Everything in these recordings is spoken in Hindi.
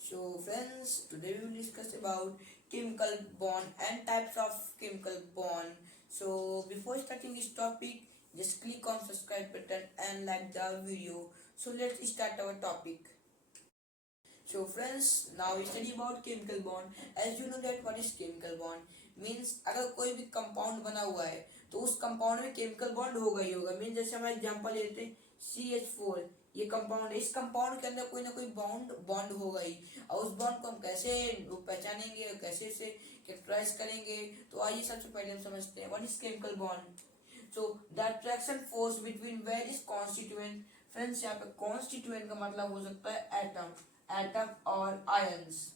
So friends, today we will discuss about chemical bond and types of chemical bond. So before starting this topic, just click on subscribe button and like the video. So let's start our topic. So friends, now we study about chemical bond. As you know that what is chemical bond means, अगर कोई भी कंपाउंड बना हुआ है तो उस कंपाउंड में केमिकल बॉन्ड होगा ही होगा। मीन जैसे हम एग्जांपल लेते हैं CH4, ये कंपाउंड है, इस कंपाउंड के अंदर कोई ना कोई बॉन्ड बॉन्ड होगा ही। और उस बॉन्ड को हम कैसे पहचानेंगे और कैसे इसे कैरेक्टराइज करेंगे, तो आइए सबसे पहले हम समझते हैं what is chemical bond. So the attraction force between various constituent. Friends, यहाँ पे कॉन्स्टिट्यूएंट का मतलब हो सकता है एटम, एटम और ions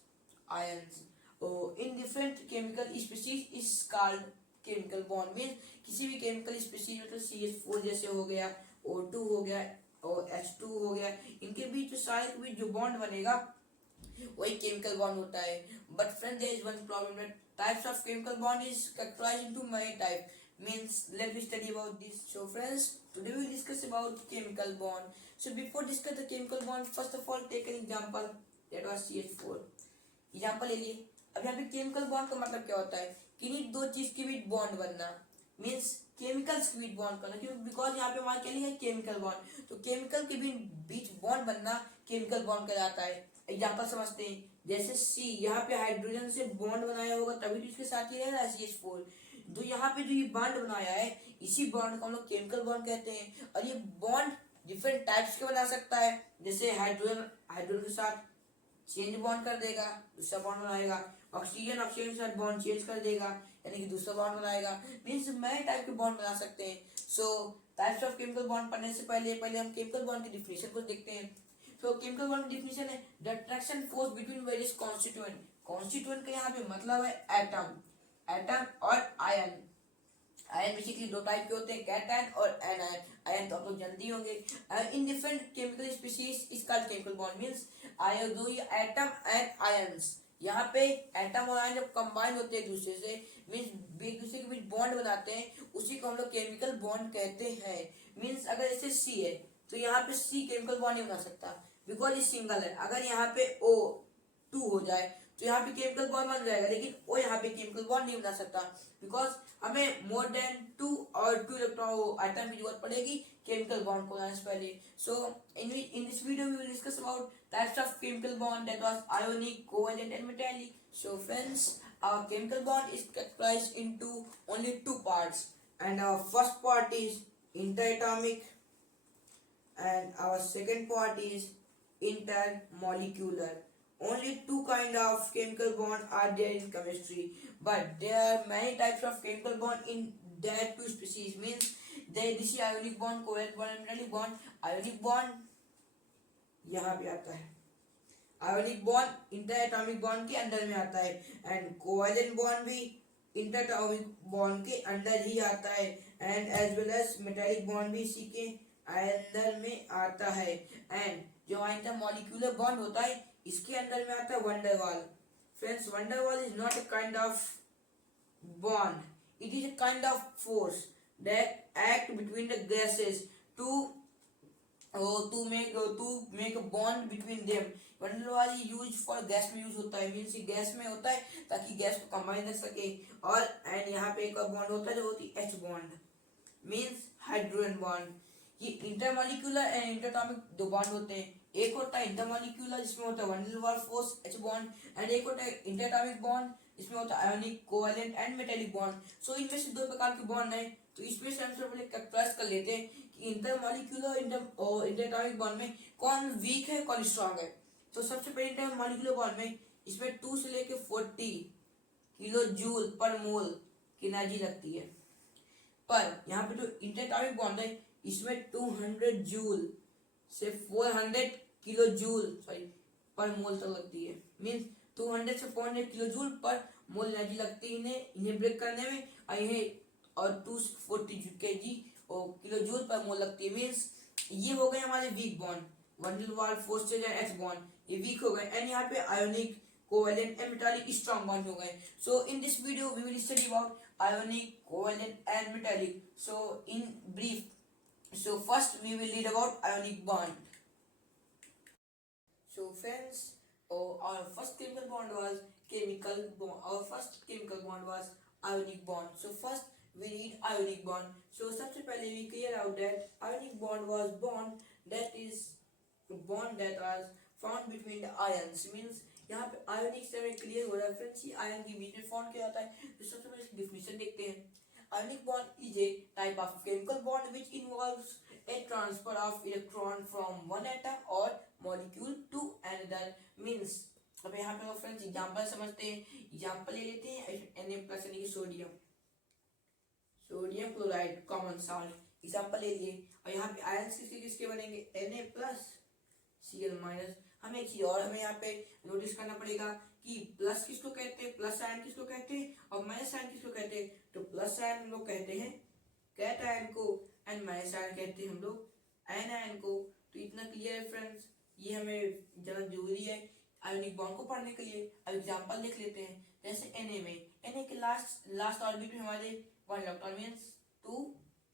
in different chemical species is called chemical bond. Mean किसी भी केमिकल स्पीशीज मतलब CH4 जैसे हो गया, O2 हो गया और H2 हो गया, इनके बीच जो सारे के बीच जो बॉन्ड बनेगा वही केमिकल बॉन्ड होता है। But friend, there is one problem that types of chemical bond is categorized into many type. Means let me study about this. So friends, today we will discuss about chemical bond. So before discuss the chemical bond, first of all take an example that was CH4 example ले लिए। अब यहाँ पे केमिकल बॉन्ड का मतलब क्या होता है, किन्हीं दो चीज के बीच बॉन्ड बनना, मीन्स केमिकल्स के बीच बॉन्ड करना, क्योंकि बिकॉज यहाँ पे हमारा क्या लिखा है केमिकल बॉन्ड, तो केमिकल के बीच बॉन्ड बनना केमिकल बॉन्ड कहलाता है। एग्जाम्पल समझते हैं, जैसे C यहाँ पे हाइड्रोजन से बॉन्ड बनाया होगा तभी तो इसके साथ ही रहेगा CH4। तो यहाँ पे जो ये बॉन्ड बनाया है इसी बॉन्ड को हम लोग केमिकल बॉन्ड कहते हैं। और ये बॉन्ड डिफरेंट टाइप्स के बना सकता है, जैसे हाइड्रोजन के साथ चेंज बॉन्ड कर देगा, दूसरा बॉन्ड बनाएगा। ऑक्सीजन के साथ बॉन्ड चेंज कर देगा, यानी कि दूसरा बॉन्ड बनाएगा। मीन्स नए टाइप के बॉन्ड बना सकते हैं। सो टाइप्स ऑफ केमिकल बॉन्ड पढ़ने से पहले हम केमिकल बॉन्ड की डिफिनेशन को देखते हैं। तो केमिकल बॉन्ड की डिफिनेशन है the attraction force between various constituent. Constituent का यहाँ पे मतलब है एटम और आयन। आयन बेसिकली दो टाइप के होते हैं, कैटायन और एनायन। आयन तो आप लोग जानते ही होंगे। In different chemical species is called chemical bond. Means ion दो एटम एंड आयंस, यहाँ पे एटम और आयन जब कंबाइन होते हैं एक दूसरे से, मींस एक दूसरे के बीच बॉन्ड बनाते हैं, उसी को हम लोग केमिकल बॉन्ड कहते हैं। मींस अगर जैसे C है तो यहाँ पे C केमिकल बॉन्ड नहीं बना सकता बिकॉज ये सिंगल है। अगर यहाँ पे O2 हो जाए तो यहाँ पे केमिकल बॉन्ड बन जाएगा, लेकिन वो यहाँ पे केमिकल बॉन्ड नहीं बना सकता बिकॉज हमें मोर देन 2 और 2 इलेक्ट्रॉन एटम की जरूरत पड़ेगी केमिकल बॉन्ड को बनाने से पहले। So in this video we will discuss about types of chemical bond, that was ionic, covalent and metallic. So friends, our chemical bond is categorized into only two parts, and our first part is interatomic and our second part is intermolecular. Only two kind of chemical bond are there in chemistry, but there are many types of chemical bond in that two species. Means this is ionic bond, covalent bond and metallic bond. Ionic bond यहाँ पे आता है, आयोनिक बॉन्ड इंटरएटॉमिक बॉन्ड के अंदर में आता है, एंड कोवेलेंट बॉन्ड भी इंटरएटॉमिक बॉन्ड के अंदर ही आता है, and as well as metallic bond भी इसी के अंदर में आता है। एंड जो इंटरमॉलिक्यूलर बॉन्ड होता है इसके अंदर में आता है van der Waals. Friends, van der Waals is not a kind of bond, it is a kind of force that act between the gases to make a bond between them. Wonder वाली यूज फॉर गैस में यूज होता है, मीन्स गैस में होता है ताकि गैस को कंबाइन कर सके। और एंड यहाँ पे एक बॉन्ड होता है जो होती है H bond, means hydrogen bond. ये इंटरमॉलिक्यूलर एंड इंटरएटॉमिक दो बॉन्ड होते हैं। एक होता है इंटरमॉलिक्यूलर जिसमें होता है van der Waal force H bond, and एक होता है इंटरएटॉमिक बॉन्ड इसमें होता है ionic, covalent and metallic bond. So इनमें से दो प्रकार के बॉन्ड है, तो इसमें से हम सबसे पहले कैटेगराइज कर लेते हैं कि इंटरमॉलिक्यूलर और इंटरएटॉमिक बॉन्ड में कौन वीक है कौन स्ट्रांग है। तो सबसे पहले इंटरमॉलिक्यूलर बॉन्ड में इसमें 2 से लेके 40 किलो जूल पर मोल की एनर्जी लगती है, पर यहाँ पे जो इंटरएटॉमिक बॉन्ड है इसमें 200 जूल से 400 किलो जूल पर मोल तक लगती है। मीन्स 200 से 400 किलो जूल पर मोल एनर्जी लगती है इन्हें ब्रेक करने में, और 240 kg और किलो जूल पर मोल लगती है। मीन्स ये हो गए हमारे weak bond, van der Waal force and H bond, ये वीक हो गए। एंड यहाँ पे ionic, covalent and metallic strong bond हो गए। So in this video we will study about ionic, covalent and metallic. So in brief, so first we will read about ionic bond. So friends, our first chemical bond was our first chemical bond was ionic bond. So first we read ionic bond. So सबसे पहले we clear out that ionic bond was bond that is bond that was found between the ions. Means यहाँ पे ionic से हमें clear हो रहा है फ्रेंड्स, आयन के बीच में found किया जाता है. तो सबसे पहले इसकी definition देखते हैं. Ionic bond is a type of chemical bond which involves a transfer of electron from one atom or molecule to another. Means अब यहाँ पे फ्रेंड्स एग्जांपल समझते हैं. एग्जांपल ले लेते हैं Na+ यानी कि sodium chloride common salt example ले लिए. और यहाँ पे आयंस किसके किसके बनेंगे, Na+, Cl-. हमें एक चीज और हमें यहाँ पे नोटिस करना पड़ेगा कि प्लस किसको कहते हैं, प्लस आयन किसको कहते हैं और माइनस आयन किसको कहते हैं. तो प्लस आयन हम लोग कहते हैं कैट आयन को एंड माइनस आयन कहते हैं हम लोग एन आयन को. तो इतना क्लियर है फ्रेंड्स, ये हमें जरा जरूरी है आयोनिक बॉन्ड को पढ़ने के लिए. अब एग्जांपल लिख लेते हैं. जैसे Na के लास्ट ऑर्बिट में हमारे 1 इलेक्ट्रॉन मींस 2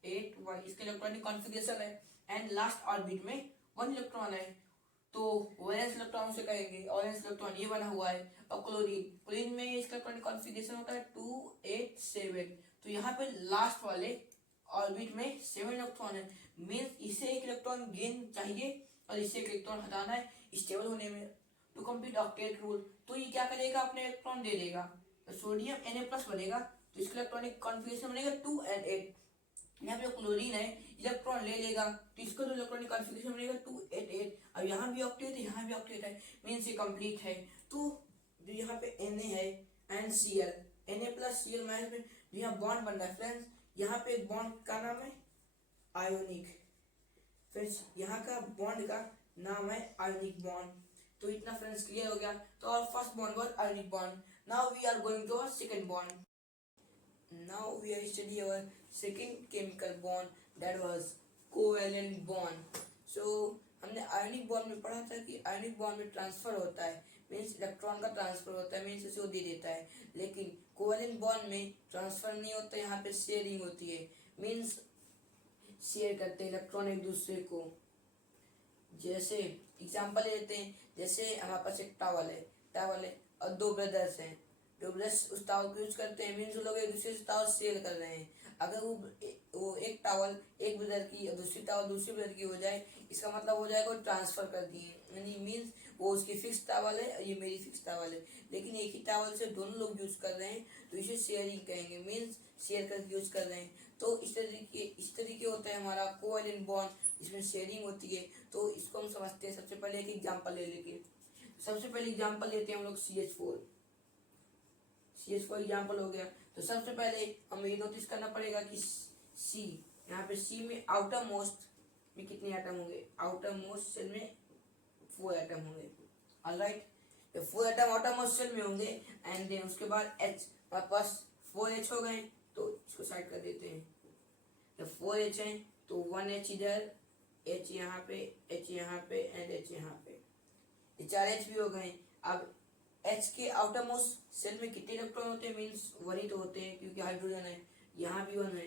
8 1 इसके इलेक्ट्रॉनिक कॉन्फ़िगरेशन है एंड लास्ट ऑर्बिट में 1 इलेक्ट्रॉन है. तो वैलेंस इलेक्ट्रॉन से कहेंगे वैलेंस इलेक्ट्रॉन ये बना हुआ है. और क्लोरीन में इसका इलेक्ट्रॉनिक कॉन्फ़िगरेशन होता है 2 8 7. तो यहाँ पे लास्ट वाले ऑर्बिट में 7 इलेक्ट्रॉन है. मींस इसे एक इलेक्ट्रॉन गेन चाहिए और इसे एक इलेक्ट्रॉन हटाना है स्टेबल होने में टू कंप्लीट ऑक्टेट रूल. तो ये क्या करेगा, अपने इलेक्ट्रॉन दे देगा. तो सोडियम Na+ बनेगा तो इसका इलेक्ट्रॉनिक कॉन्फ़िगरेशन बनेगा 2 and 8. यहाँ पे जो क्लोरीन है इलेक्ट्रॉन ले लेगा तो इसका जो इलेक्ट्रॉनिक कॉन्फ़िगरेशन बनेगा 2 8 8. अब यहाँ भी ऑक्टेट है यहाँ भी ऑक्टेट है मींस ये कंप्लीट है. तो जो यहाँ पे Na है एंड Cl Na+ Cl- में जो यहाँ बॉन्ड बन रहा है फ्रेंड्स, यहाँ पे एक बॉन्ड का नाम है आयोनिक. फ्रेंड्स यहाँ का बॉन्ड का नाम है आयोनिक बॉन्ड. तो इतना फ्रेंड्स क्लियर हो गया. तो और first bond was ionic bond. Now we are going to our second bond. Now we are study our second chemical bond that was covalent bond. So हमने आयोनिक बॉन्ड में पढ़ा था कि आयोनिक बॉन्ड में ट्रांसफर होता है मीन्स इलेक्ट्रॉन का ट्रांसफर होता है मीन्स उसे वो दे देता है. लेकिन कोवेलेंट बॉन्ड में ट्रांसफर नहीं होता, यहाँ पे शेयरिंग होती है मीन्स शेयर करते हैं इलेक्ट्रॉन एक दूसरे को. जैसे एग्जांपल ले लेते हैं. जैसे हमारे पास एक टावल है और 2 ब्रदर्स हैं. 2 ब्रदर्स उस टावल को यूज करते हैं मीन्स वो लोग एक दूसरे से टावल शेयर कर रहे हैं. अगर वो एक टावल एक ब्रदर की और दूसरी टावल दूसरी ब्रदर की हो जाए इसका मतलब हो जाएगा वो ट्रांसफर कर दिए. यानी मीन्स वो उसकी फिक्स टावल है और ये मेरी फिक्स टावल है लेकिन एक ही टावल से दोनों लोग यूज कर रहे हैं तो इसे शेयरिंग कहेंगे मीन्स शेयर करके यूज कर रहे हैं. तो इस तरीके होता है हमारा कोवेलेंट बॉन्ड जिसमें शेयरिंग होती है. तो इसको हम समझते हैं. सबसे पहले एक एग्जांपल ले लेके सबसे पहले एग्जांपल लेते हैं हम लोग CH4 एग्जांपल हो गया. तो सबसे पहले हमें ये नोटिस करना पड़ेगा कि C यहाँ पे C में आउटर मोस्ट में कितने एटम होंगे, आउटर मोस्ट सेल में 4 एटम होंगे. ऑलराइट, तो 4 एटम आउटर मोस्ट सेल में होंगे एंड देन उसके बाद H हमारे पास 4H हो गए. तो इसको साइड कर देते हैं. तो 4H है तो 1H इधर, H यहाँ पे, H यहाँ पे एंड H यहाँ पे. ये 4H भी हो गए. अब H के आउटर मोस्ट सेल में कितने इलेक्ट्रॉन होते हैं मीन्स 1 ही तो होते हैं क्योंकि हाइड्रोजन है. यहाँ भी 1 है,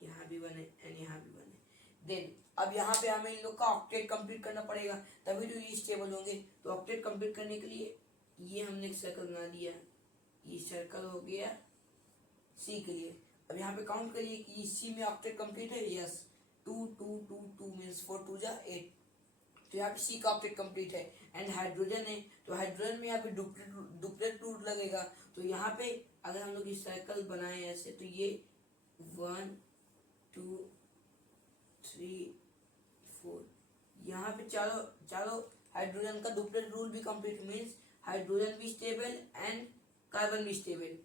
यहाँ भी 1 है एंड यहाँ भी 1 है. देन अब यहाँ पे हमें इन लोग का ऑक्टेट कंप्लीट करना पड़ेगा तभी तो ये स्टेबल होंगे. तो ऑक्टेट कंप्लीट करने के लिए ये हमने एक सर्कल बना दिया. ये सर्कल हो गया C के लिए. अब यहाँ पे काउंट करिए कि C में ऑक्टेट कंप्लीट है. यस 2 2 2 2 मीन्स 4 2 जा 8. तो यहाँ पे C का ऑक्टेट कंप्लीट है एंड हाइड्रोजन है तो हाइड्रोजन में यहाँ पे डुप्लेट रूट लगेगा. तो यहाँ पे अगर हम लोग ये सर्कल बनाए ऐसे तो ये 1 2 3 4 यहाँ पे चारों हाइड्रोजन का डुप्लेट रूल भी कंप्लीट मीन्स हाइड्रोजन भी स्टेबल एंड कार्बन भी स्टेबल,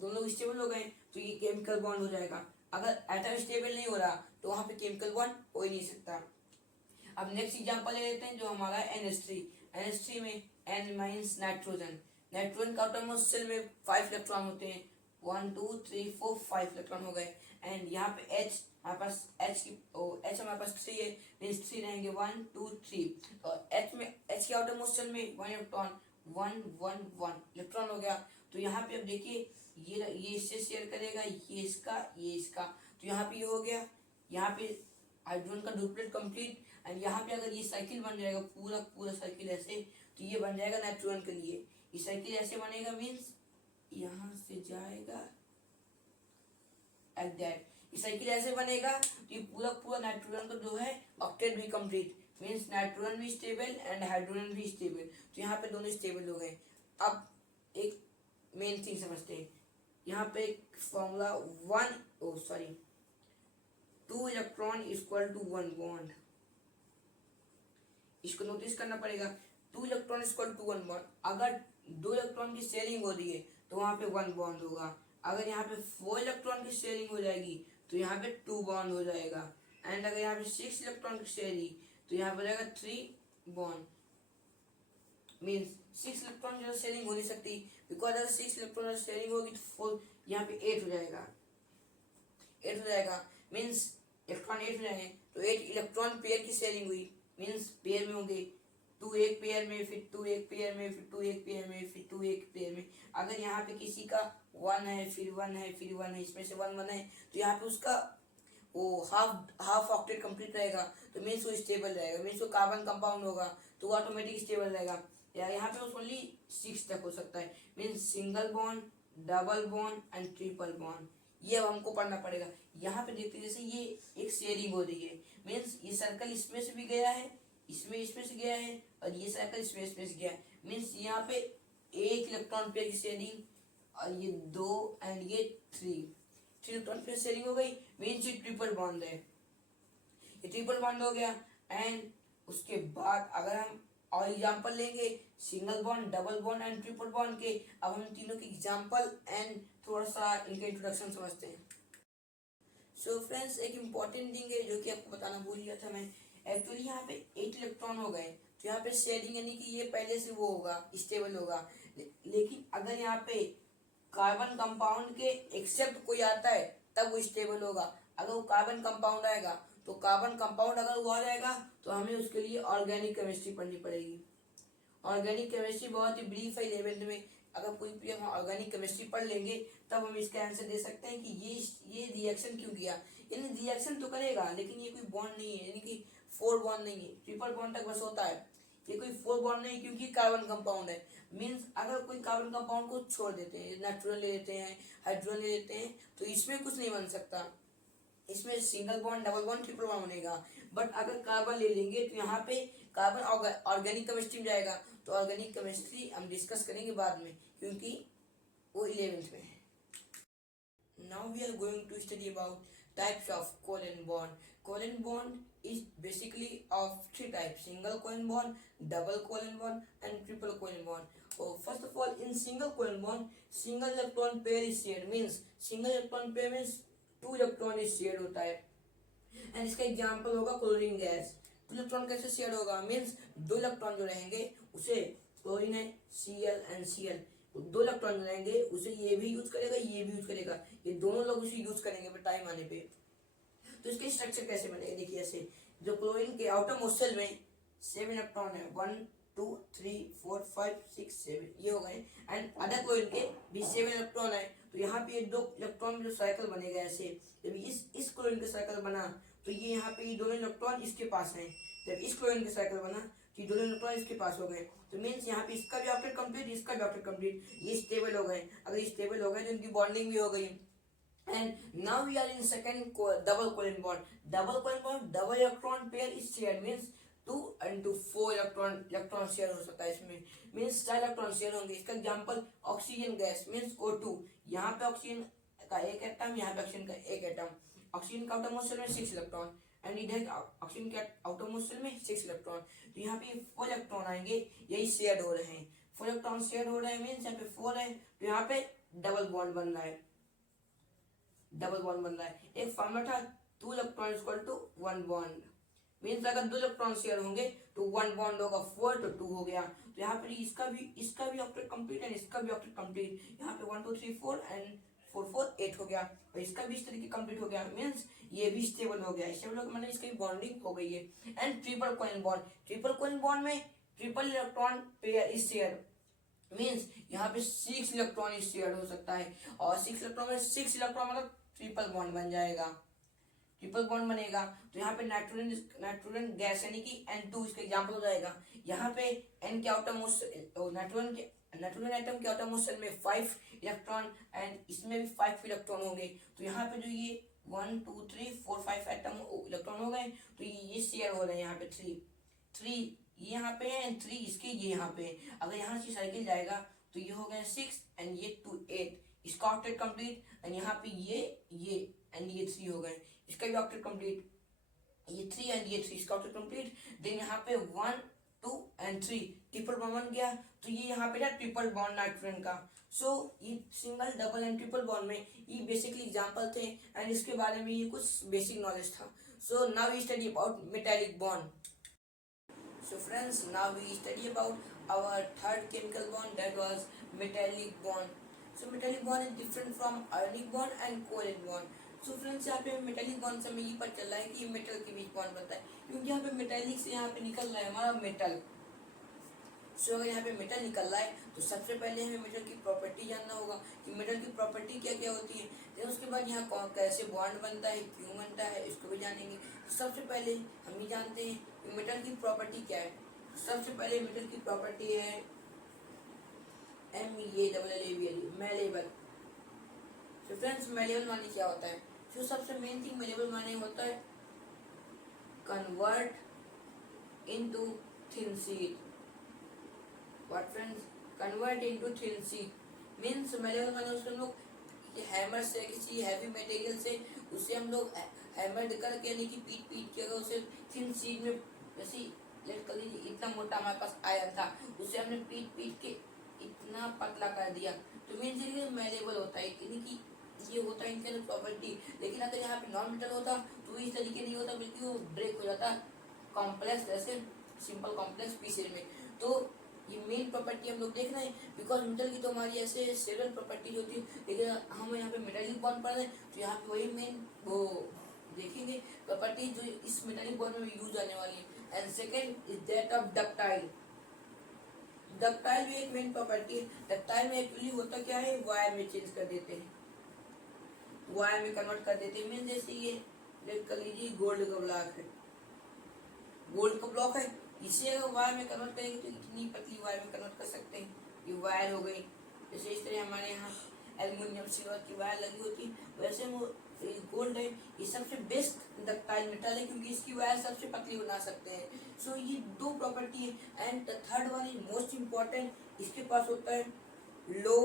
दोनों स्टेबल हो गए. तो ये केमिकल बॉन्ड हो जाएगा. अगर एटम स्टेबल नहीं हो रहा तो वहां पे केमिकल बॉन्ड हो ही नहीं सकता. अब नेक्स्ट एग्जांपल ले लेते हैं जो हमारा NH3 में N मींस नाइट्रोजन का आउटर मोस्ट सेल में 5 इलेक्ट्रॉन होते हैं. 1 2 3 4 5 इलेक्ट्रॉन हो गए एंड यहाँ पे H हमारे पास H हमारे पास 3 है मींस 3 रहेंगे 1 2 3. और H के आउटर मोस्ट सेल में 1 इलेक्ट्रॉन 1 1 1 इलेक्ट्रॉन हो गया. तो यहाँ पे अब देखिए ये इससे शेयर करेगा, ये इसका. तो यहाँ पे ये हो गया. यहाँ पे हाइड्रोजन का डुप्लेट कंप्लीट एंड यहाँ पे अगर ये साइकिल बन जाएगा पूरा सर्किल ऐसे तो ये बन जाएगा नाइट्रोजन के लिए। ये साइकिल ऐसे बनेगा, मीन्स यहाँ से जाएगा लाइक दैट। ये साइकिल ऐसे बनेगा तो ये पूरा पूरा नाइट्रोजन का जो है ऑक्टेट भी कंप्लीट, मीन्स नाइट्रोजन भी स्टेबल एंड हाइड्रोजन भी स्टेबल। तो यहाँ पे दोनों स्टेबल हो गए। अब एक मेन थिंग समझते हैं, यहाँ पे एक formula 2 electron equal to 1 bond, इसको नोटिस करना पड़ेगा। 2 इलेक्ट्रॉन इक्वल टू 1 बॉन्ड। अगर 2 इलेक्ट्रॉन की शेयरिंग हो रही है तो वहां पे 1 बॉन्ड होगा। अगर यहाँ पे 4 इलेक्ट्रॉन की शेयरिंग हो जाएगी तो यहाँ पे 2 बॉन्ड हो जाएगा। एंड अगर यहाँ पे 6 इलेक्ट्रॉन की शेयरिंग तो यहाँ पे हो जाएगा 3 बॉन्ड। मीन्स 6 इलेक्ट्रॉन जो शेयरिंग हो नहीं सकती, बिकॉज अगर 6 इलेक्ट्रॉन शेयरिंग होगी तो 4 यहाँ पे 8 हो जाएगा। 8 हो जाएगा मीन्स इलेक्ट्रॉन 8 हो जाएंगे, तो 8 इलेक्ट्रॉन पेयर की शेयरिंग हुई, मीन्स पेयर में होंगे। 2 एक पेयर में, फिर 2 एक पेयर में, फिर 2 एक पेयर में, फिर 2 एक पेयर में। अगर यहाँ पे किसी का 1 है, फिर 1 है, फिर 1 है, इसमें से 1 1 है, तो यहाँ पे उसका वो हाफ ऑक्टेट कंप्लीट रहेगा, तो मीन्स वो स्टेबल रहेगा, मीन्स वो कार्बन कंपाउंड होगा तो वो ऑटोमेटिक स्टेबल रहेगा। या यहाँ पे ओनली 6 तक हो सकता है, means single bond, double bond and triple bond. ये अब हमको पढ़ना पड़ेगा। यहाँ पे देखते जैसे ये एक शेयरिंग हो रही है, मीन्स ये सर्कल इसमें से भी गया है, इसमें से गया है, और ये सर्कल इसमें से गया है। मीन्स यहाँ पे 1 इलेक्ट्रॉन पेयर की शेयरिंग, और ये 2 एंड ये 3 इलेक्ट्रॉन पेयर शेयरिंग हो गई, मीन्स ये ट्रिपल बॉन्ड है। ये ट्रिपल बॉन्ड हो गया। एंड उसके बाद अगर हम और एग्जाम्पल लेंगे single bond, double bond and triple bond के, अब हम तीनों के एग्जाम्पल एंड थोड़ा सा इनका इंट्रोडक्शन समझते हैं। सो फ्रेंड्स, एक इम्पॉर्टेंट थिंग है जो कि आपको बताना भूल गया था मैं। एक्चुअली यहाँ पे 8 इलेक्ट्रॉन हो गए, तो यहाँ पे शेयरिंग यानी कि ये पहले से वो होगा, स्टेबल होगा। लेकिन अगर यहाँ पे कार्बन कंपाउंड के एक्सेप्ट कोई आता है तब वो स्टेबल होगा। अगर वो कार्बन कंपाउंड आएगा तो कार्बन कंपाउंड अगर वो आ जाएगा तो हमें उसके लिए ऑर्गेनिक केमिस्ट्री पढ़नी पड़ेगी। ऑर्गेनिक केमिस्ट्री बहुत ही ब्रीफ है 11th में। अगर कोई भी हम ऑर्गेनिक केमिस्ट्री पढ़ लेंगे तब हम इसका आंसर दे सकते हैं कि ये रिएक्शन क्यों किया। यानी रिएक्शन तो करेगा लेकिन ये कोई बॉन्ड नहीं है, यानी कि 4 बॉन्ड नहीं है, ट्रिपल बॉन्ड तक बस होता है। ये कोई 4 बॉन्ड नहीं क्योंकि कार्बन कंपाउंड है। मीन्स अगर कोई कार्बन कंपाउंड को छोड़ देते हैं, नाइट्रोजन ले लेते हैं, हाइड्रोजन ले लेते हैं, तो इसमें कुछ नहीं बन सकता। इसमें single bond, double bond, triple bond बनेगा। बट अगर कार्बन ले लेंगे तो यहाँ पे कार्बन ऑर्गेनिक केमिस्ट्री में जाएगा। तो ऑर्गेनिक केमिस्ट्री हम डिस्कस करेंगे बाद में, क्योंकि वो 11th में है। Now we are going to study about types of covalent bond. Covalent bond is basically of 3 types: single covalent bond, double covalent bond, and triple covalent bond. First of all, in single covalent bond, single electron pair is shared. Means single electron pair means 2 electron इस शेयर होता है। एंड इसका एग्जांपल होगा क्लोरीन गैस। 2 इलेक्ट्रॉन कैसे शेयर होगा? मीन्स 2 इलेक्ट्रॉन जो रहेंगे उसे क्लोरीन है Cl एंड Cl, 2 इलेक्ट्रॉन जो रहेंगे उसे ये भी यूज करेगा, ये भी यूज करेगा, ये दोनों लोग उसे यूज करेंगे टाइम आने पे। तो इसके स्ट्रक्चर कैसे बनेगा देखिए। ऐसे जो क्लोरीन के आउटर मोस्ट शेल में 7 इलेक्ट्रॉन है, 1 2 3 4 5 6 7 ये हो गए। एंड अदर क्लोरीन के भी 7 इलेक्ट्रॉन है, तो यहाँ पे ये 2 इलेक्ट्रॉन जो साइकिल बनेगा ऐसे। जब इस क्लोरीन का साइकिल बना तो ये यहाँ पे ये दोनों इलेक्ट्रॉन इसके पास है। जब इस क्लोरीन का साइकिल बना तो ये दोनों इलेक्ट्रॉन इसके पास हो गए। तो मीन्स यहाँ पे इसका भी ऑक्टेट कंप्लीट, इसका भी ऑक्टेट कंप्लीट, ये स्टेबल हो गए। अगर स्टेबल हो गए तो इनकी बॉन्डिंग भी हो गई। And now we are in second double covalent bond. Double covalent bond, double electron pair is shared, means 2 into 4 electron share हो सकता है इसमें। मीन्स 4 इलेक्ट्रॉन शेयर होंगे। इसका example oxygen gas means O2। यहाँ पे ऑक्सीजन का एक एटम, यहाँ पे ऑक्सीजन का एक एटम। ऑक्सीजन का आउटर मोस्ट शेल में 6 इलेक्ट्रॉन एंड इधर ऑक्सीजन के आउटर मोस्ट शेल में 6 इलेक्ट्रॉन। तो यहाँ पे 4 इलेक्ट्रॉन आएंगे, यही शेयर हो रहे हैं। 4 इलेक्ट्रॉन शेयर हो रहे हैं मीन्स यहाँ पे 4 है, तो यहाँ पे डबल बॉन्ड बन रहा है, डबल बॉन्ड बन रहा है। एक फॉर्मूला था 2 electron equal to 1 bond. Means अगर 2 इलेक्ट्रॉन शेयर होंगे तो 1 बॉन्ड होगा, 4 तो 2 हो गया। तो यहाँ पर इसका भी ऑक्टेट कंप्लीट एंड इसका भी ऑक्टेट कंप्लीट। यहाँ पे 1 2 3 4 एंड 4 4 8 हो गया, और इसका भी इस तरीके कंप्लीट हो गया। मीन्स ये भी स्टेबल हो गया। स्टेबल हो गया मतलब इसकी बॉन्डिंग हो गई है। And triple covalent bond, triple covalent bond में triple electron pair is share. Means यहाँ पे 6 इलेक्ट्रॉन इज शेयर हो सकता है, और 6 इलेक्ट्रॉन में 6 इलेक्ट्रॉन मतलब ट्रिपल बॉन्ड बन जाएगा। ट्रिपल बॉन्ड बनेगा। तो यहाँ पे नाइट्रोजन गैस यानी कि N2 इसका एग्जाम्पल हो जाएगा। यहाँ पे N के आउटर मोस्ट नाइट्रोजन एटम के आउटर मोस्ट शेल में 5 इलेक्ट्रॉन एंड इसमें भी 5 इलेक्ट्रॉन होंगे। तो यहाँ पे जो ये 1 2 3 4 5 एटम इलेक्ट्रॉन हो गए, तो ये शेयर हो रहे हैं यहाँ पे 3 ये यहाँ पे है एंड 3 इसके ये यहाँ पे। अगर यहाँ से सर्किल जाएगा तो ये हो गया 6 एंड ये 2 8, इसका ऑक्टेट कंप्लीट। एंड यहाँ पे ये एंड ये 3 हो गए, इसका भी ऑक्टेट कंप्लीट। ये 3 एंड ये 3, इसका ऑक्टेट कंप्लीट। देन यहाँ पे 1 2 एंड 3 ट्रिपल बॉन्ड बन गया। तो ये यहाँ पे था ट्रिपल बॉन्ड नाइट्रोजन का। सो ये single double and triple bond में ये बेसिकली एग्जांपल थे एंड इसके बारे में ये कुछ बेसिक नॉलेज था। So now we study about metallic bond. So friends, now we study about our third chemical bond, that was metallic bond. So metallic bond is different from ionic bond and covalent bond. So friends, यहाँ पे metallic bond से हमें ये पता चल रहा है कि मेटल के बीच बॉन्ड बनता है, क्योंकि यहाँ पे मेटालिक से यहाँ पे निकल रहा है हमारा मेटल। सो अगर यहाँ पे मेटल निकल रहा है तो सबसे पहले हमें मेटल की प्रॉपर्टी जानना होगा कि मेटल की प्रॉपर्टी क्या क्या होती है। फिर उसके बाद यहाँ कैसे बॉन्ड बनता है, क्यों बनता है, इसको भी जानेंगे। तो सबसे पहले हम ये जानते हैं कि मेटल की प्रॉपर्टी क्या है। सबसे पहले मेटल की प्रॉपर्टी है MEALLABLE, मेलेबल। तो फ्रेंड्स, मेलेबल माने क्या होता है? जो सबसे मेन थिंग मेलेबल माने होता है convert into thin sheet. What friends? Convert into thin sheet means malleable माने उसको हम लोग हैमर से किसी हैवी मटेरियल से उसे हम लोग हैमर करके यानी कि पीट के अगर उसे थिन शीट में जैसे लेट कर लीजिए इतना मोटा हमारे पास आयरन था, उसे हमने पीट के इतना पतला कर दिया, तो मीन्स ये मेलेबल होता है, यानी कि ये होता है इनका प्रॉपर्टी। लेकिन अगर यहाँ पे नॉन मेटल होता तो इस तरीके नहीं होता, बल्कि वो ब्रेक हो जाता कॉम्प्लेक्स जैसे सिंपल कॉम्प्लेक्स पीसेज में। तो ये मेन प्रॉपर्टी हम लोग देख रहे हैं, बिकॉज मेटल की तो हमारी ऐसे सेवरल प्रॉपर्टी होती है, लेकिन हम यहाँ पे मेटालिक बॉन्ड पढ़ रहे हैं तो यहाँ पे वही मेन वो देखेंगे प्रॉपर्टी जो इस मेटालिक बॉन्ड में यूज आने वाली है। And second is that of ductile. Ductile भी एक मेन प्रॉपर्टी है। डक्टाइल में एक्चुअली होता क्या है, वायर में चेंज कर देते हैं, वायर में कन्वर्ट कर देते हैं। मीन जैसे ये लेट कर लीजिए गोल्ड का ब्लॉक है, गोल्ड का ब्लॉक है, इसे अगर वायर में कन्वर्ट करेंगे तो इतनी पतली वायर में कन्वर्ट कर सकते हैं। ये वायर हो गई, जैसे इस तरह हमारे यहाँ एल्युमिनियम सिल्वर की वायर लगी होती है, वैसे वो गोल्ड है, ये सबसे बेस्ट डक्टाइल मेटल है क्योंकि इसकी वायर सबसे पतली बना सकते हैं। सो ये दो प्रॉपर्टी है। And third one is most important, इसके पास होता है लो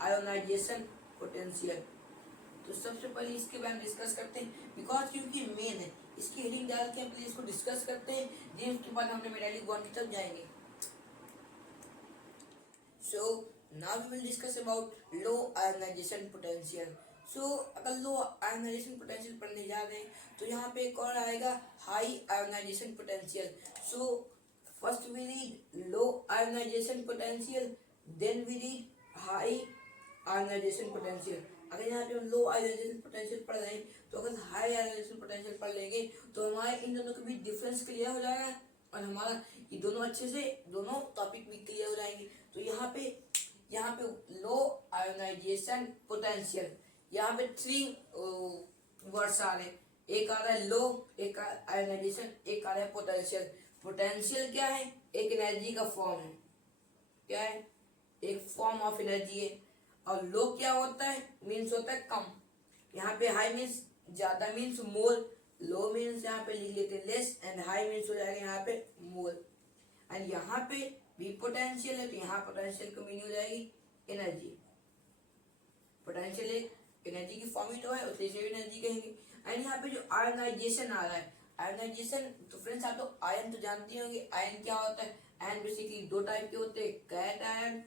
आयोनाइजेशन पोटेंशियल। तो सबसे पहले इसके बारे में डिस्कस करते हैं, बिकॉज क्योंकि मेन है, इसकी हेडिंग डाल के हम पहले इसको डिस्कस करते हैं, देन उसके बाद हमने मेटालिक बॉन्ड की तरफ जाएंगे। So now we will discuss about low ionization potential. So अगर लो आयोनाइजेशन पोटेंशियल पढ़ने जा रहे हैं तो यहाँ पे एक और आएगा high ionization potential. So first we read low ionization potential, then we read high ionization potential. अगर यहाँ पे हम लो आयोनाइजेशन पोटेंशियल पढ़ रहे हैं तो अगर हाई आयोनाइजेशन पोटेंशियल पढ़ लेंगे तो हमारे इन दोनों के बीच डिफरेंस क्लियर हो जाएगा और हमारा ये दोनों अच्छे से दोनों टॉपिक भी क्लियर हो जाएंगे। तो यहाँ पे लो आयोनाइजेशन पोटेंशियल, यहाँ पे 3 वर्ड्स आ रहे हैं, एक आ रहा है लो, एक आयोनाइजेशन, एक आ रहा है पोटेंशियल। पोटेंशियल क्या है? एक एनर्जी का फॉर्म है, क्या है? एक फॉर्म ऑफ एनर्जी है। और लो क्या होता है? मीन्स होता है कम। यहाँ पे हाई मीन्स ज्यादा, मीन्स मोर। लो मीन्स यहाँ पे लिख लेते हैं लेस, एंड हाई मीन्स हो जाएगा यहाँ पे मोर। एंड यहाँ पे भी पोटेंशियल है तो यहाँ पोटेंशियल की मीनिंग हो जाएगी एनर्जी। पोटेंशियल एक एनर्जी की फॉर्म ही तो है, उसे एनर्जी कहेंगे। एंड यहाँ पे जो आयनाइजेशन आ रहा है, आयनाइजेशन तो फ्रेंड्स आप लोग आयन तो जानते होंगे, आयन क्या होता है? आयन बेसिकली 2 टाइप के होते हैं, कैट आयन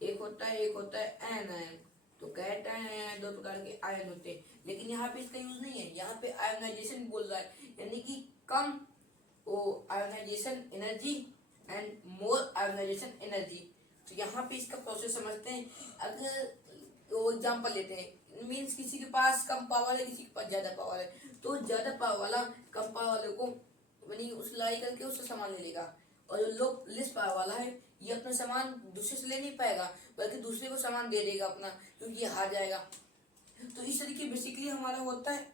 एक होता है एन आयन। तो कैट आयन 2 प्रकार के आयन होते हैं, लेकिन यहाँ पे इसका यूज नहीं है। यहाँ पे आयोनाइजेशन बोल रहा है, यानी कि कम ionization energy and more ionization energy. तो यहाँ पे इसका प्रोसेस समझते हैं। अगर तो एग्जांपल लेते हैं, मीन्स किसी के पास कम पावर है, किसी के पास ज्यादा पावर है, तो ज्यादा पावर वाला कम पावर वाले को यानी उस लाई करके उससे सामान ले लेगा, और जो लो लेस पावर वाला है ये अपना सामान दूसरे से ले नहीं पाएगा, बल्कि दूसरे को सामान दे देगा अपना, क्योंकि ये हार जाएगा। तो इस तरीके बेसिकली हमारा होता है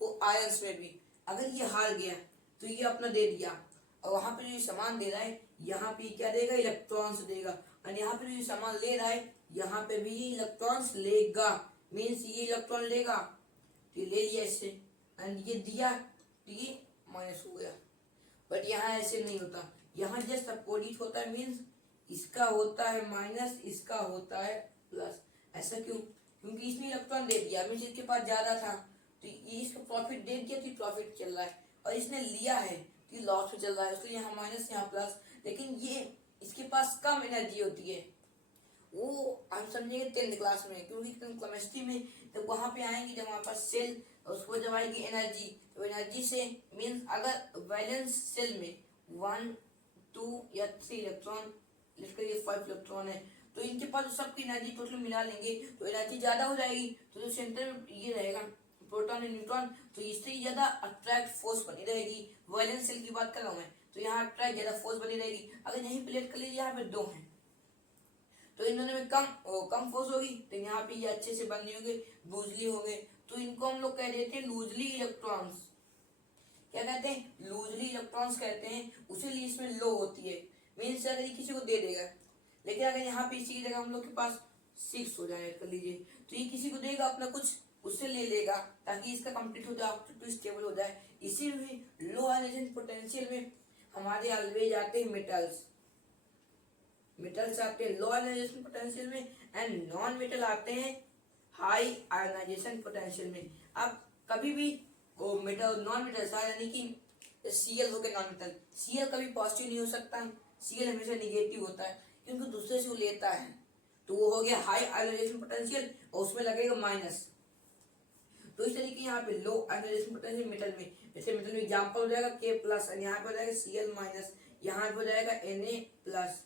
वो आयंस में भी। अगर ये हार गया तो ये अपना दे दिया, और वहां पे जो सामान दे रहा है यहाँ पे क्या देगा, इलेक्ट्रॉन्स देगा, और यहाँ पे जो सामान ले रहा है यहाँ पे भी ये इलेक्ट्रॉन्स लेगा। मीन्स ये इलेक्ट्रॉन लेगा, तो ये ले लिया इससे, एंड ये दिया तो ये माइनस हो गया। बट यहाँ ऐसे नहीं होता, यहाँ जस्ट अपोजिट होता है। मीन्स इसका होता है माइनस, इसका होता है प्लस। ऐसा क्यों? क्योंकि इसने इलेक्ट्रॉन दे दिया, मीन्स इसके पास ज्यादा था तो ये इसका प्रॉफिट दे दिया तो प्रॉफिट चल रहा है, और इसने लिया है तो ये लॉस में चल रहा है, इसलिए यहाँ माइनस यहाँ प्लस। लेकिन ये इसके पास कम एनर्जी होती है, वो हम समझेंगे 10th क्लास में, क्योंकि केमिस्ट्री में जब वहां पे आएंगे, जब हमारे पास सेल उसको जब आएगी एनर्जी, तो एनर्जी से मीन्स अगर वैलेंस सेल में 1 2 या 3 इलेक्ट्रॉन, लेकर ये 5 इलेक्ट्रॉन है, तो इनके पास सबकी एनर्जी टोटल मिला लेंगे तो एनर्जी ज्यादा हो जाएगी। तो जो सेंटर में ये रहेगा प्रोटॉन और न्यूट्रॉन, तो इससे ज्यादा अट्रैक्ट फोर्स बनी रहेगी। वैलेंस सेल की बात कर रहा हूँ मैं, तो यहाँ अट्रैक्ट ज्यादा फोर्स बनी रहेगी। अगर यहीं प्लेट कर लीजिए, यहाँ पे 2 है तो इन दोनों में कम फोर्स होगी, तो यहाँ पे ये अच्छे से बंद नहीं होंगे, लूजली होंगे। तो इनको हम लोग कह देते हैं लूजली इलेक्ट्रॉन्स। क्या कहते हैं? लूजली इलेक्ट्रॉन्स कहते हैं। उसीलिए इसमें लो होती है। मीन्स अगर ये किसी को दे देगा, लेकिन अगर यहाँ पे इसी की जगह हम लोग के पास 6 हो जाए कर लीजिए, तो ये किसी को देगा अपना कुछ, उससे ले लेगा ताकि इसका कंप्लीट हो जाए, स्टेबल हो जाए। इसी में लो आयनाइजेशन पोटेंशियल में हमारे ऑलवेज आते हैं मेटल्स। मेटल्स आते हैं लो आयनाइजेशन पोटेंशियल में, एंड नॉन मेटल आते हैं हाई आयनाइजेशन पोटेंशियल में। अब कभी भी मेटल नॉन मेटल यानी कि Cl हो गया नॉन मेटल, Cl कभी पॉजिटिव नहीं हो सकता, Cl हमेशा निगेटिव होता है क्योंकि दूसरे से वो लेता है। तो वो हो गया हाई आयनाइजेशन पोटेंशियल और उसमें लगेगा माइनस। तो इस तरीके यहाँ पे लो आयनाइजेशन पोटेंशियल मेटल में, जैसे मेटल में एग्जांपल हो जाएगा K प्लस, और यहाँ पे हो जाएगा Cl माइनस, यहाँ पे हो जाएगा Na प्लस।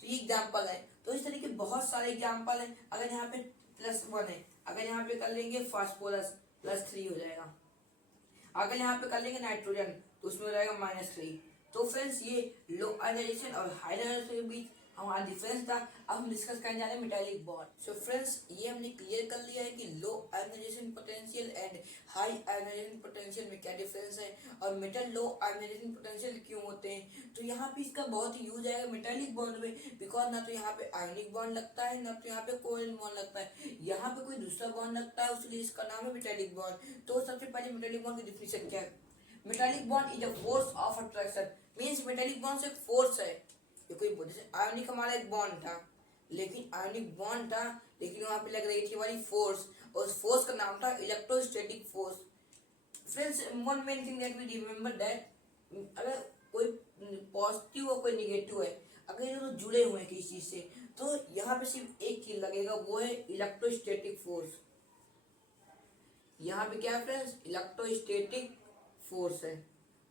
तो ये एग्जाम्पल है। तो इस तरीके बहुत सारे एग्जाम्पल है। अगर यहाँ पे +1 है, अगर यहाँ पे कर लेंगे फास्फोरस +3 हो जाएगा। अगर यहाँ पे कर लेंगे नाइट्रोजन तो उसमें हो जाएगा -3। तो फ्रेंड्स ये लो आयनाइजेशन और हाई आयनाइजेशन के बीच हमारा डिफरेंस था। अब हम डिस्कस करने जा रहे हैं मेटालिक बॉन्ड। सो फ्रेंड्स ये हमने क्लियर कर लिया है कि low ionization potential and high ionization potential में क्या डिफरेंस है, और मेटल लो आयनाइजेशन पोटेंशियल क्यों होते हैं। तो यहाँ पे इसका बहुत ही यूज आएगा मेटालिक बॉन्ड में, बिकॉज ना तो यहाँ पे आयनिक बॉन्ड लगता है, ना तो यहाँ पे कोवैलेंट बॉन्ड लगता है, यहाँ पे कोई दूसरा बॉन्ड लगता है, इसलिए इसका नाम है मेटालिक बॉन्ड। तो सबसे पहले मेटालिक बॉन्ड की डिफिनेशन क्या है? Metallic bond is a force of attraction. Means metallic bond से एक फोर्स है। ये कोई जैसे आयनिक हमारा एक बॉन्ड था, लेकिन आयनिक बॉन्ड था लेकिन वहां पे लग रही थी हमारी फोर्स, और उस फोर्स का नाम था electrostatic force. Friends one main thing that we remember that अगर कोई पॉजिटिव और कोई निगेटिव है, अगर ये दोनों जुड़े हुए हैं किसी चीज से, तो यहाँ पे सिर्फ एक चीज लगेगा, वो है इलेक्ट्रोस्टैटिक फोर्स। यहाँ पे क्या है फ्रेंड्स? इलेक्ट्रोस्टैटिक फोर्स है,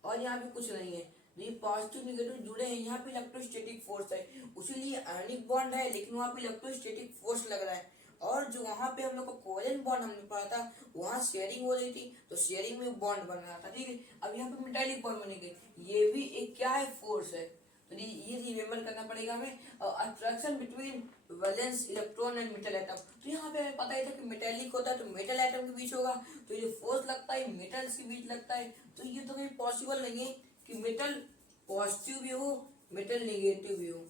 और यहाँ पे कुछ नहीं है। ये पॉजिटिव निगेटिव जुड़े हैं, यहाँ पे इलेक्ट्रोस्टैटिक फोर्स है। उसीलिए आयनिक बॉन्ड है लेकिन वहाँ पे इलेक्ट्रोस्टैटिक फोर्स लग रहा है। और जो वहाँ पे हम लोग को कोवैलेंट बॉन्ड हमने पढ़ा था, वहाँ शेयरिंग हो रही थी, तो शेयरिंग में बॉन्ड बन रहा था, ठीक है। अब यहाँ पे मेटालिक बॉन्ड बनेंगे, ये भी एक क्या है? फोर्स है। तो ये रिमेम्बर करना पड़ेगा हमें। Attraction between valence electron and metal atom. तो यहाँ पे हमें पता ही था कि मेटेलिक होता है तो मेटल एटम के बीच होगा, तो ये फोर्स लगता है मेटल्स के बीच लगता है। तो ये तो कहीं पॉसिबल नहीं है कि मेटल पॉजिटिव भी हो मेटल निगेटिव भी हो,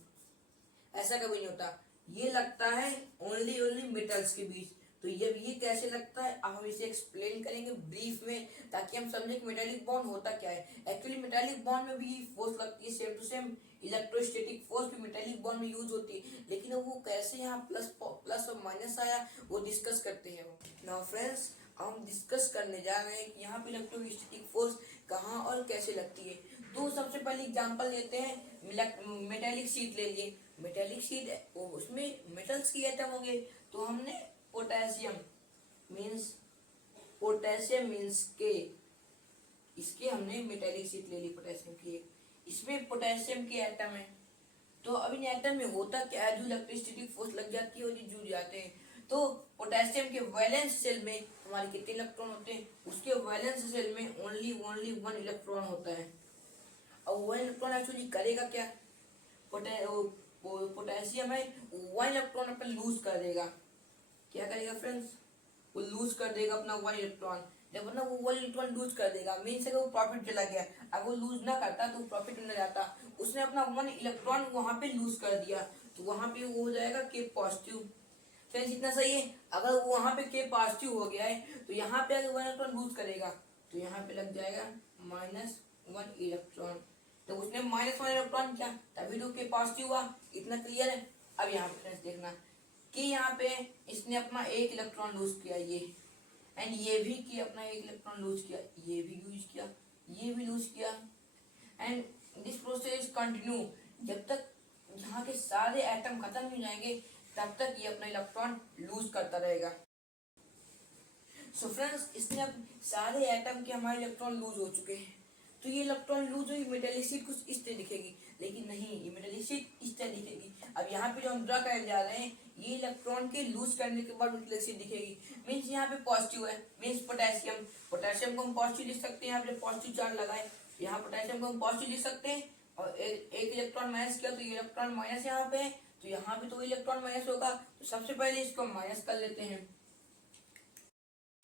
ऐसा कभी नहीं होता। ये लगता है ओनली मेटल्स के बीच। तो ये कैसे लगता है, अब हम इसे एक्सप्लेन करेंगे ब्रीफ में, ताकि हम समझे कि मेटालिक बॉन्ड होता क्या है। एक्चुअली मेटालिक बॉन्ड में भी फोर्स लगती है, same to same electrostatic force भी मेटालिक बॉन्ड में यूज होती है, लेकिन वो कैसे यहाँ प्लस और माइनस आया वो डिस्कस करते हैं। नाउ फ्रेंड्स हम डिस्कस करने जा रहे हैं कि यहाँ पे इलेक्ट्रोस्टैटिक फोर्स कहाँ और कैसे लगती है। तो सबसे पहले एग्जांपल लेते हैं, मेटालिक शीट ले लिए। मेटालिक शीट उसमें मेटल्स की एटम होंगे, तो हमने पोटेशियम मीन्स के, इसके हमने मेटालिक शीट ले ली पोटेशियम की। इसमें पोटेशियम के एटम है। तो अब इन एटम में होता क्या है, जो इलेक्ट्रोस्टैटिक फोर्स लग जाती है और ये जुड़ जाते हैं। तो पोटेशियम के वैलेंस सेल में हमारे कितने इलेक्ट्रॉन होते हैं? उसके वैलेंस सेल में ओनली 1 इलेक्ट्रॉन होता है। और 1 इलेक्ट्रॉन एक्चुअली करेगा क्या? पोटेशियम है, 1 इलेक्ट्रॉन अपन लूज कर देगा। क्या करेगा फ्रेंड्स? वो लूज कर देगा अपना 1 इलेक्ट्रॉन। जब ना वो इलेक्ट्रॉन लूज कर देगा, मीन्स अगर वो प्रॉफिट चला गया, अगर वो लूज ना करता तो प्रॉफिट में जाता, उसने अपना 1 इलेक्ट्रॉन वहां पे लूज कर दिया, तो वहां पे वो हो जाएगा के पॉजिटिव। फ्रेंड्स इतना सही है। अगर वो वहां पे के पॉजिटिव हो गया है तो यहाँ पे अगर 1 इलेक्ट्रॉन लूज करेगा तो यहाँ पे लग जाएगा -1 इलेक्ट्रॉन। तो उसने -1 इलेक्ट्रॉन किया तभी तो के पॉजिटिव हुआ। इतना क्लियर है। अब यहाँ पे फ्रेंड्स देखना कि यहाँ पे इसने अपना 1 इलेक्ट्रॉन लूज किया, ये एंड ये भी कि अपना 1 इलेक्ट्रॉन लूज किया, ये भी यूज किया, ये भी लूज किया, एंड दिस प्रोसेस कंटिन्यू जब तक यहाँ के सारे एटम खत्म नहीं हो जाएंगे तब तक ये अपना इलेक्ट्रॉन लूज करता रहेगा। सो फ्रेंड्स इसने अब सारे एटम के हमारे इलेक्ट्रॉन लूज हो चुके हैं, तो ये इलेक्ट्रॉन लूज हुई, मेटालिक शीट कुछ इस तरह दिखेगी, लेकिन नहीं, ये मेटालिक शीट इस तरह दिखेगी। अब यहाँ पे जो हम ड्रा करने जा रहे हैं ये इलेक्ट्रॉन के लूज करने के बाद मेटालिक शीट दिखेगी। मीन्स यहाँ पे पॉजिटिव है, मीन्स पोटेशियम, पोटेशियम को हम पॉजिटिव लिख सकते हैं। यहाँ पे पॉजिटिव चार्ज लगाए, यहाँ पोटेशियम को हम पॉजिटिव लिख सकते हैं, और एक इलेक्ट्रॉन माइनस किया तो ये इलेक्ट्रॉन माइनस यहाँ पे है, तो यहाँ पे तो इलेक्ट्रॉन माइनस होगा, तो सबसे पहले इसको माइनस कर लेते हैं।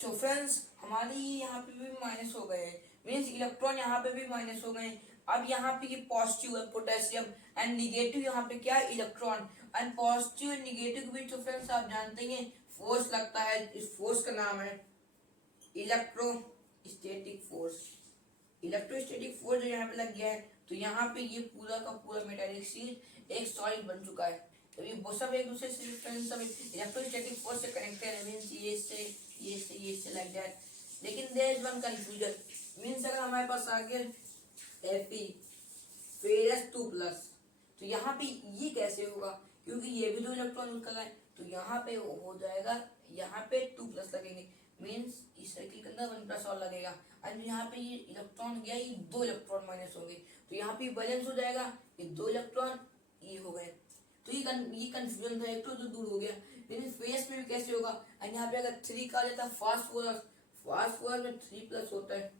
तो फ्रेंड्स हमारे यहाँ पे भी माइनस हो गए, मीन्स इलेक्ट्रॉन यहाँ पे भी माइनस हो गए। अब यहाँ पे ये पॉजिटिव है पोटेशियम, एंड निगेटिव यहाँ पे क्या है electron, and positive and negative के बीच तो फ्रेंड्स आप जानते हैं फोर्स लगता है, इस फोर्स का नाम है इलेक्ट्रोस्टैटिक फोर्स। इलेक्ट्रोस्टैटिक फोर्स जो यहाँ पे लग गया है तो यहाँ पे ये पूरा का पूरा मेटालिक शीट एक सॉलिड बन चुका है। तो ये वो सब एक दूसरे से फ्रेंड्स सब इलेक्ट्रोस्टैटिक फोर्स से कनेक्टेड है, मींस ये से लाइक दैट। लेकिन there is one confusion, means अगर हमारे पास आ गया Fe फेरस 2+, तो यहाँ पे ये कैसे होगा, क्योंकि ये भी 2 इलेक्ट्रॉन यूज कर रहा है, तो यहाँ पे हो जाएगा, यहाँ पे 2+ लगेंगे, मींस इस सर्किल के अंदर 1+ और लगेगा, और यहाँ पे ये इलेक्ट्रॉन गया, ये 2 इलेक्ट्रॉन माइनस होंगे, तो यहाँ पे बैलेंस हो जाएगा, ये 2 इलेक्ट्रॉन ये हो गए। तो ये कंफ्यूजन था, एक तो दूर हो गया। लेकिन फेस में भी कैसे होगा, और यहाँ पे अगर 3 का जाता है फास्फोरस में 3+ होता है,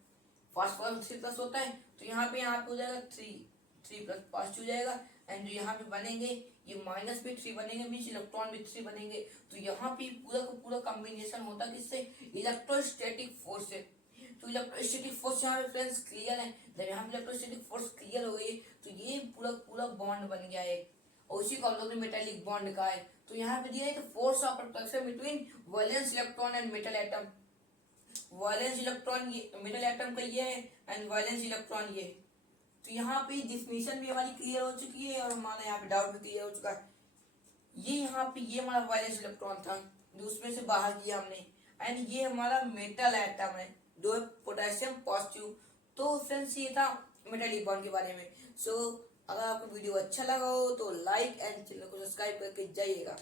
फास्फोरस में 3+ होता है, तो यहाँ पे हो जाएगा 3+ पॉजिटिव जाएगा, एंड जो यहाँ पे बनेंगे ये माइनस भी 3 बनेंगे, मीन्स इलेक्ट्रॉन भी 3 बनेंगे। तो यहाँ पे पूरा का पूरा कॉम्बिनेशन होता है किससे, इलेक्ट्रोस्टैटिक फोर्स से। तो इलेक्ट्रोस्टैटिक फोर्स यहाँ पे फ्रेंड्स क्लियर है। जब यहाँ पे इलेक्ट्रोस्टैटिक फोर्स क्लियर हो गई तो ये पूरा पूरा बॉन्ड बन गया है, और उसी को हम लोग ने मेटालिक बॉन्ड कहा है। तो यहाँ पे दिया है force of attraction between valence electron and metal atom. Valence electron ये मेटल एटम का ये है, एंड वैलेंस इलेक्ट्रॉन ये। तो यहाँ पे डिफिनीशन भी हमारी क्लियर हो चुकी है, और हमारा यहाँ पे डाउट भी क्लियर हो चुका है। ये यहाँ पे ये हमारा वैलेंस इलेक्ट्रॉन था जो उसमें से बाहर किया हमने, एंड ये हमारा मेटल एटम है जो है पोटेशियम पॉजिटिव। तो फ्रेंड्स ये था मेटालिक बॉन्ड के बारे में। सो अगर आपको वीडियो अच्छा लगा हो तो लाइक एंड चैनल को सब्सक्राइब करके जाइएगा।